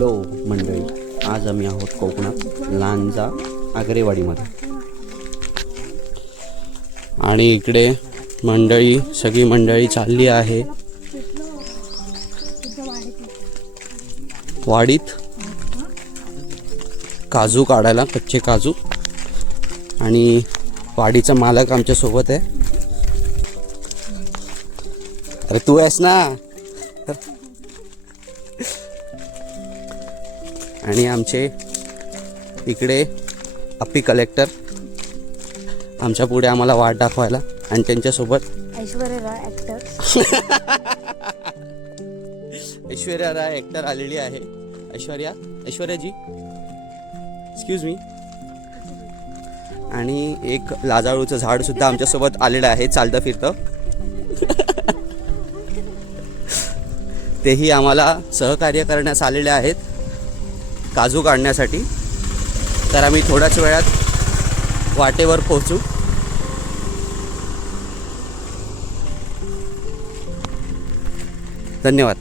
Hello मंडळी, आज आम्ही आहोत कोकणात लांजा आगरेवाडीमध्ये आणि इकडे सगळी मंडळी चालली आहे वाडीत काजू काढायला, कच्चे काजू. आणि वाडीचा मालक आमच्या सोबत आहे. अरे तू आहेस ना. आणि आमचे इकडे अप्पी कलेक्टर आमच्या पुढे आम्हाला वाट दाखवायला, आणि त्यांच्यासोबत ऐश्वर्या राय ॲक्टर ऐश्वर्या राय ॲक्टर आलेली आहे. ऐश्वर्याजी एक्सक्यूज मी. आणि एक लाजाळूचं झाड सुद्धा आमच्यासोबत आलेलं आहे, चालतं फिरतं. तेही आम्हाला सहकार्य करण्यास आलेले आहेत काजू काढण्यासाठी. तर आम्ही थोड्याच वेळात वाटेवर पोहोचू. धन्यवाद.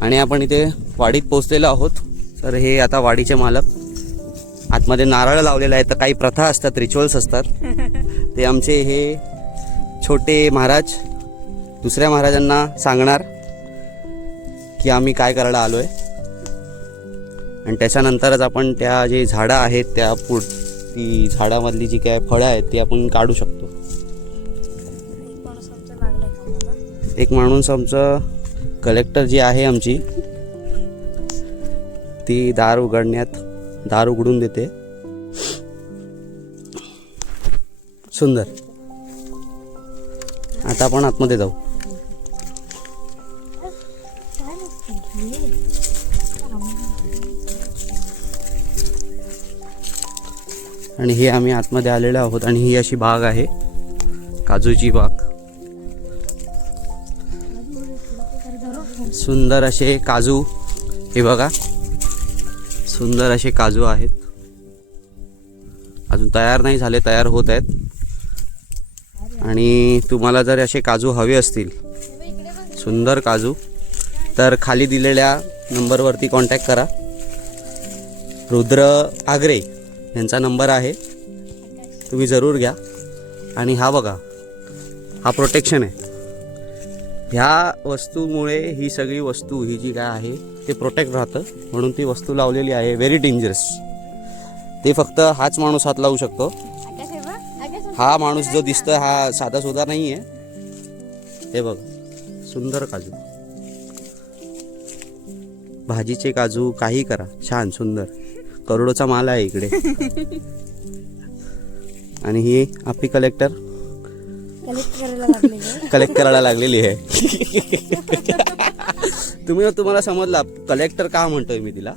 आणि आपण इथे वाडीत पोहोचलेलो आहोत. तर हे आता वाडीचे मालक आतमध्ये नारळ लावलेले आहेत. तर काही प्रथा असतात, रिच्युअल्स असतात. ते आमचे हे छोटे महाराज दुसऱ्या महाराजांना सांगणार की आम्ही काय करायला आलो आहे. आणि त्याच्यानंतरच आपण त्या जे झाडं आहेत त्या ती झाडामधली जी काय फळं आहेत ती आपण काढू शकतो. एक माणूस आमचं कलेक्टर जी आहे आमची, ती दार उघडून देते. सुंदर. आता आपण आतमध्ये जाऊ. आणि हे आम्ही आतमध्ये आलेलो आहोत. आणि ही अशी बाग आहे, काजूची बाग. सुंदर असे काजू, हे बघा, सुंदर असे काजू आहेत. अजून तयार नाही झाले, तयार होत आहेत. आणि तुम्हाला जर असे काजू हवे असतील, सुंदर काजू, तर खाली दिलेल्या नंबरवरती कॉन्टॅक्ट करा. रुद्र आगरे यांचा नंबर आहे, तुम्ही जरूर घ्या. आणि हा बघा, हा प्रोटेक्शन आहे. ह्या वस्तूमुळे ही सगळी वस्तू ही जी काय आहे ते प्रोटेक्ट राहतं, म्हणून ती वस्तू लावलेली आहे. Very dangerous. ते फक्त हाच माणूस हात लावू शकतो. हा माणूस जो दिसतोय हा साधा सुद्धा नाही आहे. हे बघ, सुंदर काजू, भाजीचे काजू, काही करा, छान सुंदर. करोडोचा माल आहे इकडे. आणि ही आपली कलेक्ट करायला लागलेली आहे. तुम्हाला समजला कलेक्टर का म्हणतोय मी तिला.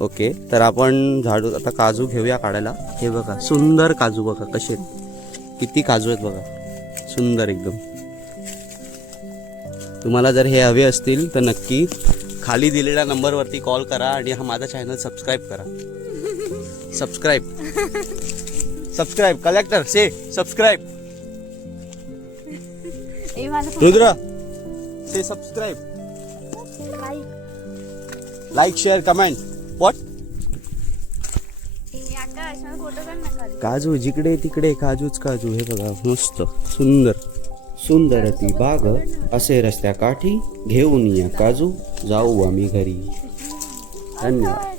ओके, तर आपण झाडू आता काजू घेऊया काढायला. हे बघा, सुंदर काजू बघा कसे आहेत, किती काजू आहेत बघा, सुंदर एकदम. तुम्हाला जर हे हवे असतील तर नक्की खाली दिलेल्या नंबरवरती कॉल करा आणि हा माझा चॅनल सबस्क्राईब करा. Subscribe collector say subscribe. Rudra say subscribe, like share comment. What? काजू जिकडे तिकडे काजूच काजू. हे बघा, मस्त सुंदर ती बाग, असे रस्त्या काठी घेऊन या काजू, जाऊ आम्ही घरी. धन्यवाद.